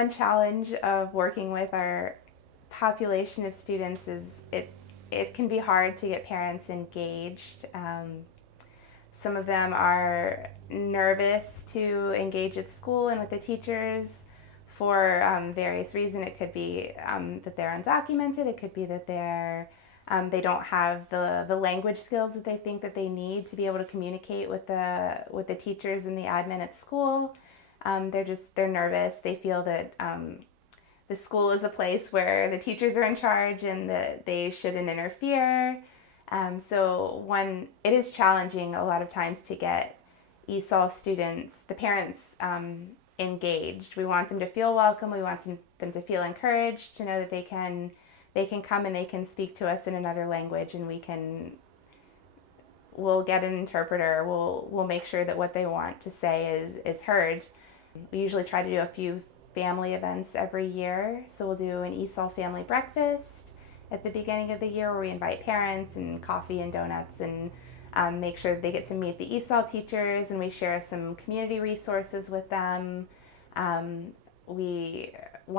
one challenge of working with our population of students is it can be hard to get parents engaged. Some of them are nervous to engage at school and with the teachers for various reasons. It could be that they're undocumented. It could be that they don't have the language skills that they think that they need to be able to communicate with the teachers and the admin at school. They're nervous. They feel that the school is a place where the teachers are in charge and that they shouldn't interfere. It is challenging a lot of times to get ESOL students, the parents, engaged. We want them to feel welcome. We want them to feel encouraged, to know that they can come and they can speak to us in another language, and we'll get an interpreter. We'll make sure that what they want to say is heard. We usually try to do a few family events every year. So we'll do an ESOL family breakfast at the beginning of the year where we invite parents and coffee and donuts and make sure that they get to meet the ESOL teachers, and we share some community resources with them. One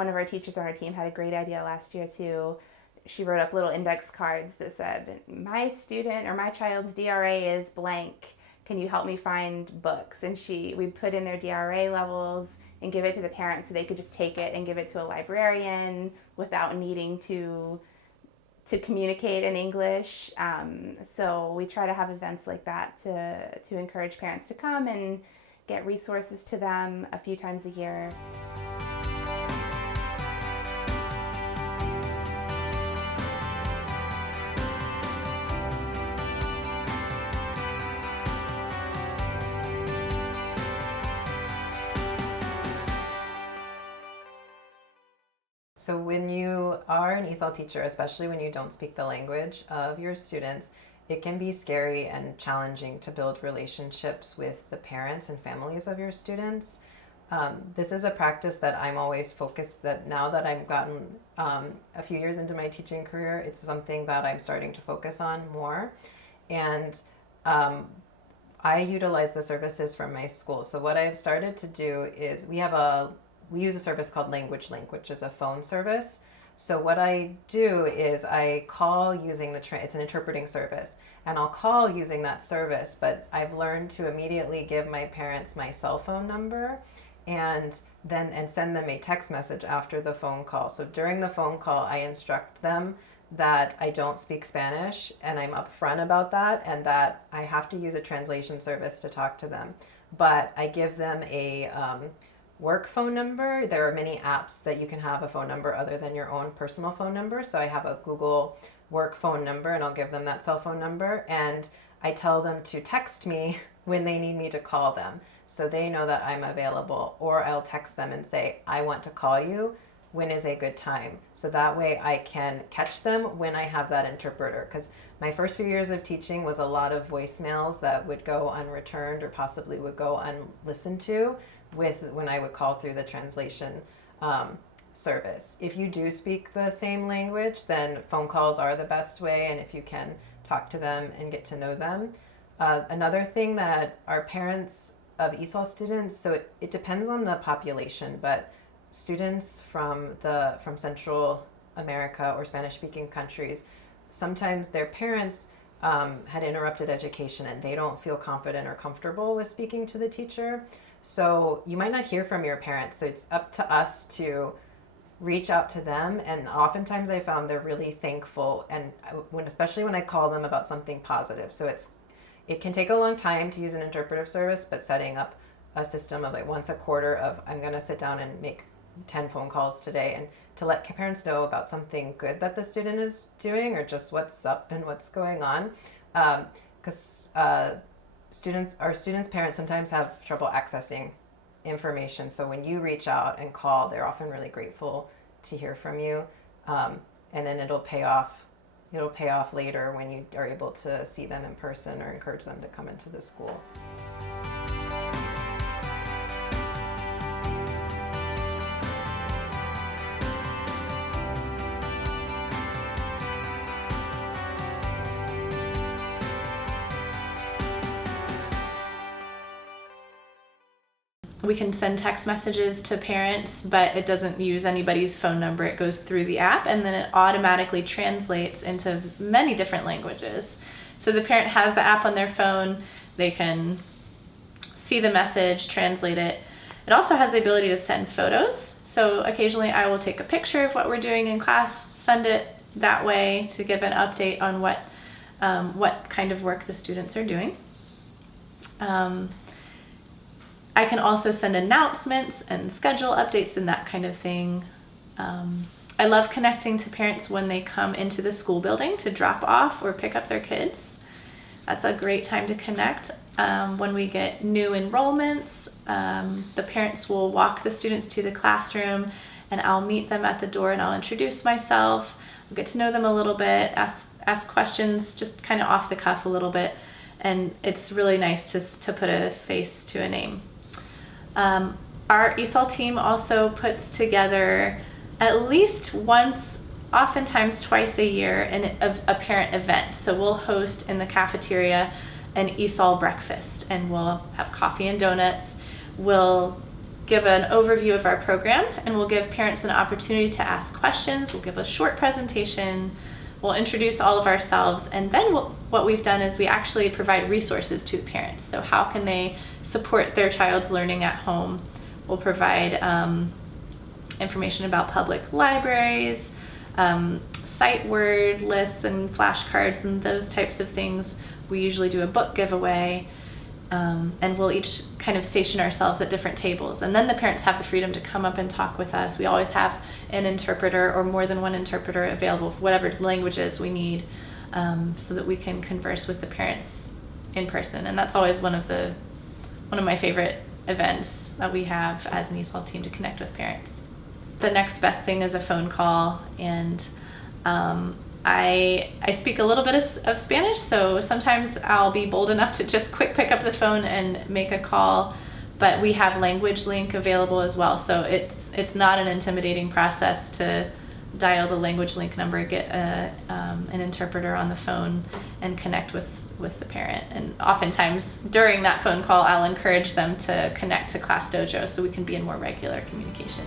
of our teachers on our team had a great idea last year too. She wrote up little index cards that said, my student or my child's DRA is blank. Can you help me find books? And we put in their DRA levels and give it to the parents so they could just take it and give it to a librarian without needing to communicate in English. So we try to have events like that to encourage parents to come and get resources to them a few times a year. So when you are an ESOL teacher, especially when you don't speak the language of your students, it can be scary and challenging to build relationships with the parents and families of your students. This is a practice that I'm always focused, that now that I've gotten a few years into my teaching career, it's something that I'm starting to focus on more. And I utilize the services from my school. So what I've started to do is we use a service called Language Link, which is a phone service. So what I do is I call using it's an interpreting service, and I'll call using that service, but I've learned to immediately give my parents my cell phone number and send them a text message after the phone call. So during the phone call, I instruct them that I don't speak Spanish, and I'm upfront about that, and that I have to use a translation service to talk to them. But I give them a work phone number. There are many apps that you can have a phone number other than your own personal phone number. So I have a Google work phone number, and I'll give them that cell phone number, and I tell them to text me when they need me to call them, so they know that I'm available. Or I'll text them and say, I want to call you. When is a good time? So that way I can catch them when I have that interpreter. Because my first few years of teaching was a lot of voicemails that would go unreturned or possibly would go unlistened to when I would call through the translation service. If you do speak the same language, then phone calls are the best way, and if you can talk to them and get to know them. Another thing that our parents of ESOL students, so it depends on the population, but students from Central America or Spanish-speaking countries, sometimes their parents had interrupted education and they don't feel confident or comfortable with speaking to the teacher. So you might not hear from your parents, so it's up to us to reach out to them, and oftentimes I found they're really thankful, and especially when I call them about something positive. So it can take a long time to use an interpretive service, but setting up a system of like once a quarter of I'm going to sit down and make 10 phone calls today, and to let parents know about something good that the student is doing or just what's up and what's going on, because our students' parents sometimes have trouble accessing information. So when you reach out and call, they're often really grateful to hear from you, and then it'll pay off later when you are able to see them in person or encourage them to come into the school. We can send text messages to parents, but it doesn't use anybody's phone number. It goes through the app, and then it automatically translates into many different languages. So the parent has the app on their phone, they can see the message, translate it. It also has the ability to send photos. So occasionally I will take a picture of what we're doing in class, send it that way to give an update on what kind of work the students are doing. I can also send announcements and schedule updates and that kind of thing. I love connecting to parents when they come into the school building to drop off or pick up their kids. That's a great time to connect. When we get new enrollments, the parents will walk the students to the classroom, and I'll meet them at the door and I'll introduce myself. I'll get to know them a little bit, ask questions just kind of off the cuff a little bit, and it's really nice to put a face to a name. Our ESOL team also puts together at least once, oftentimes twice a year, a parent event. So we'll host in the cafeteria an ESOL breakfast, and we'll have coffee and donuts. We'll give an overview of our program, and we'll give parents an opportunity to ask questions. We'll give a short presentation. We'll introduce all of ourselves, and then what we've done is we actually provide resources to the parents. So how can they support their child's learning at home? We'll provide information about public libraries, sight word lists and flashcards and those types of things. We usually do a book giveaway, and we'll each kind of station ourselves at different tables. And then the parents have the freedom to come up and talk with us. We always have an interpreter or more than one interpreter available for whatever languages we need, so that we can converse with the parents in person. And that's always one of my favorite events that we have as an ESOL team, to connect with parents. The next best thing is a phone call, and I speak a little bit of Spanish, so sometimes I'll be bold enough to just quick pick up the phone and make a call, but we have language link available as well, so it's not an intimidating process to dial the language link number, get an interpreter on the phone, and connect with the parent. And oftentimes during that phone call, I'll encourage them to connect to Class Dojo so we can be in more regular communication.